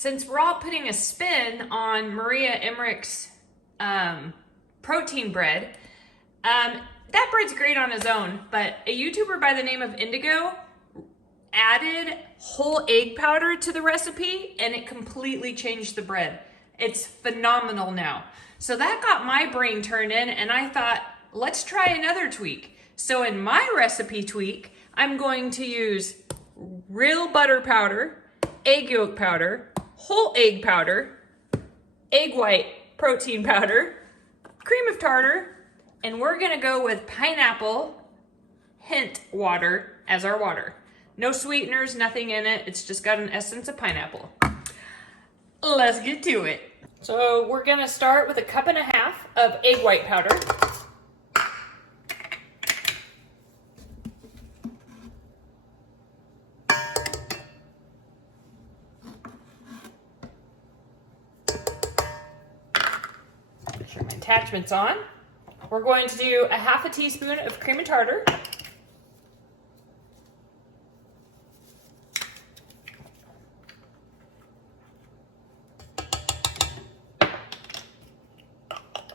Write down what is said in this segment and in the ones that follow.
since we're all putting a spin on Maria Emmerich's protein bread, that bread's great on its own, but a YouTuber by the name of Indigo added whole egg powder to the recipe and it completely changed the bread. It's phenomenal now. So that got my brain turned in and I thought, let's try another tweak. So in my recipe tweak, I'm going to use real butter powder, egg yolk powder, whole egg powder, egg white protein powder, cream of tartar, and we're gonna go with pineapple hint water as our water. No sweeteners, nothing in it. It's just got an essence of pineapple. Let's get to it. So we're gonna start with 1.5 cups of egg white powder. Make sure my attachment's on. We're going to do 1/2 teaspoon of cream of tartar.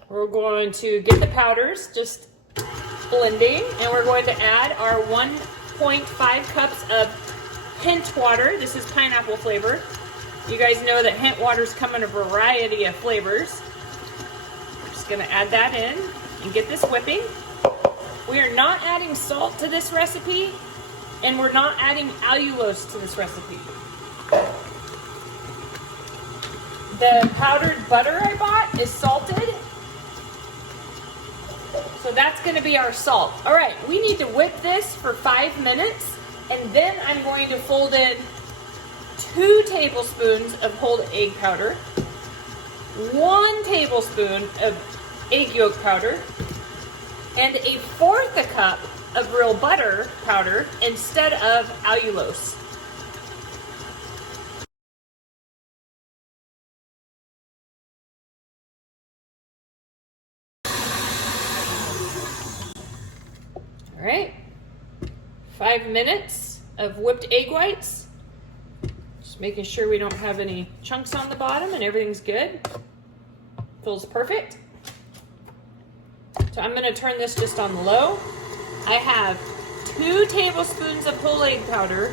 We're going to get the powders just blending, and we're going to add our 1.5 cups of hint water. This is pineapple flavor. You guys know that hint waters come in a variety of flavors. We're just gonna add that in and get this whipping. We are not adding salt to this recipe, and we're not adding allulose to this recipe. The powdered butter I bought is salted, so that's gonna be our salt. All right, we need to whip this for 5 minutes, and then I'm going to fold in 2 tablespoons of whole egg powder, 1 tablespoon of egg yolk powder, and 1/4 cup of real butter powder instead of allulose. All right, 5 minutes of whipped egg whites. Just making sure we don't have any chunks on the bottom and everything's good. Feels perfect. So I'm gonna turn this just on low. I have 2 tablespoons of whole egg powder,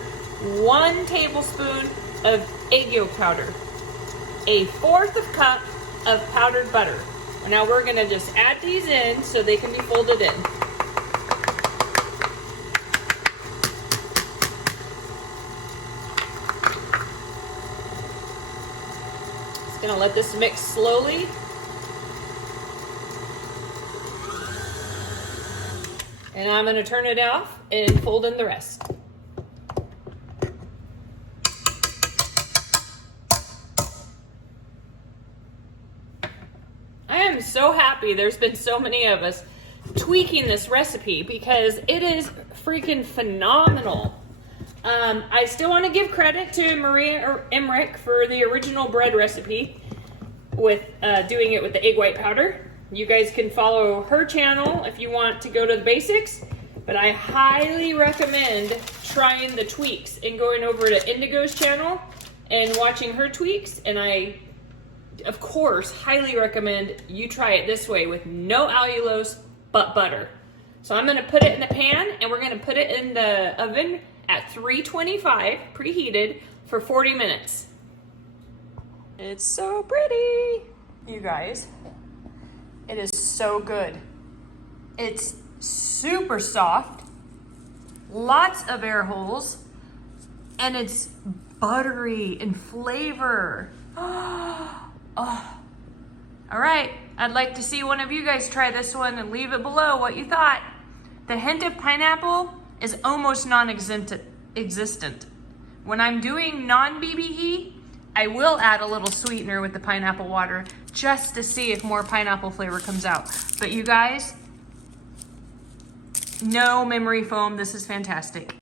1 tablespoon of egg yolk powder, 1/4 cup of powdered butter. Now we're gonna just add these in so they can be folded in. Just gonna let this mix slowly. And I'm going to turn it off and fold in the rest. I am so happy there's been so many of us tweaking this recipe because it is freaking phenomenal. I still want to give credit to Maria Emmerich for the original bread recipe with doing it with the egg white powder. You guys can follow her channel if you want to go to the basics, but I highly recommend trying the tweaks and going over to Indigo's channel and watching her tweaks. And I, of course, highly recommend you try it this way with no allulose but butter. So I'm gonna put it in the pan and we're gonna put it in the oven at 325 preheated for 40 minutes. It's so pretty, you guys. It is so good. It's super soft, lots of air holes, and it's buttery in flavor. Oh. All right, I'd like to see one of you guys try this one and leave it below what you thought. The hint of pineapple is almost non-existent. When I'm doing non-BBE, I will add a little sweetener with the pineapple water just to see if more pineapple flavor comes out. But you guys, no memory foam, this is fantastic.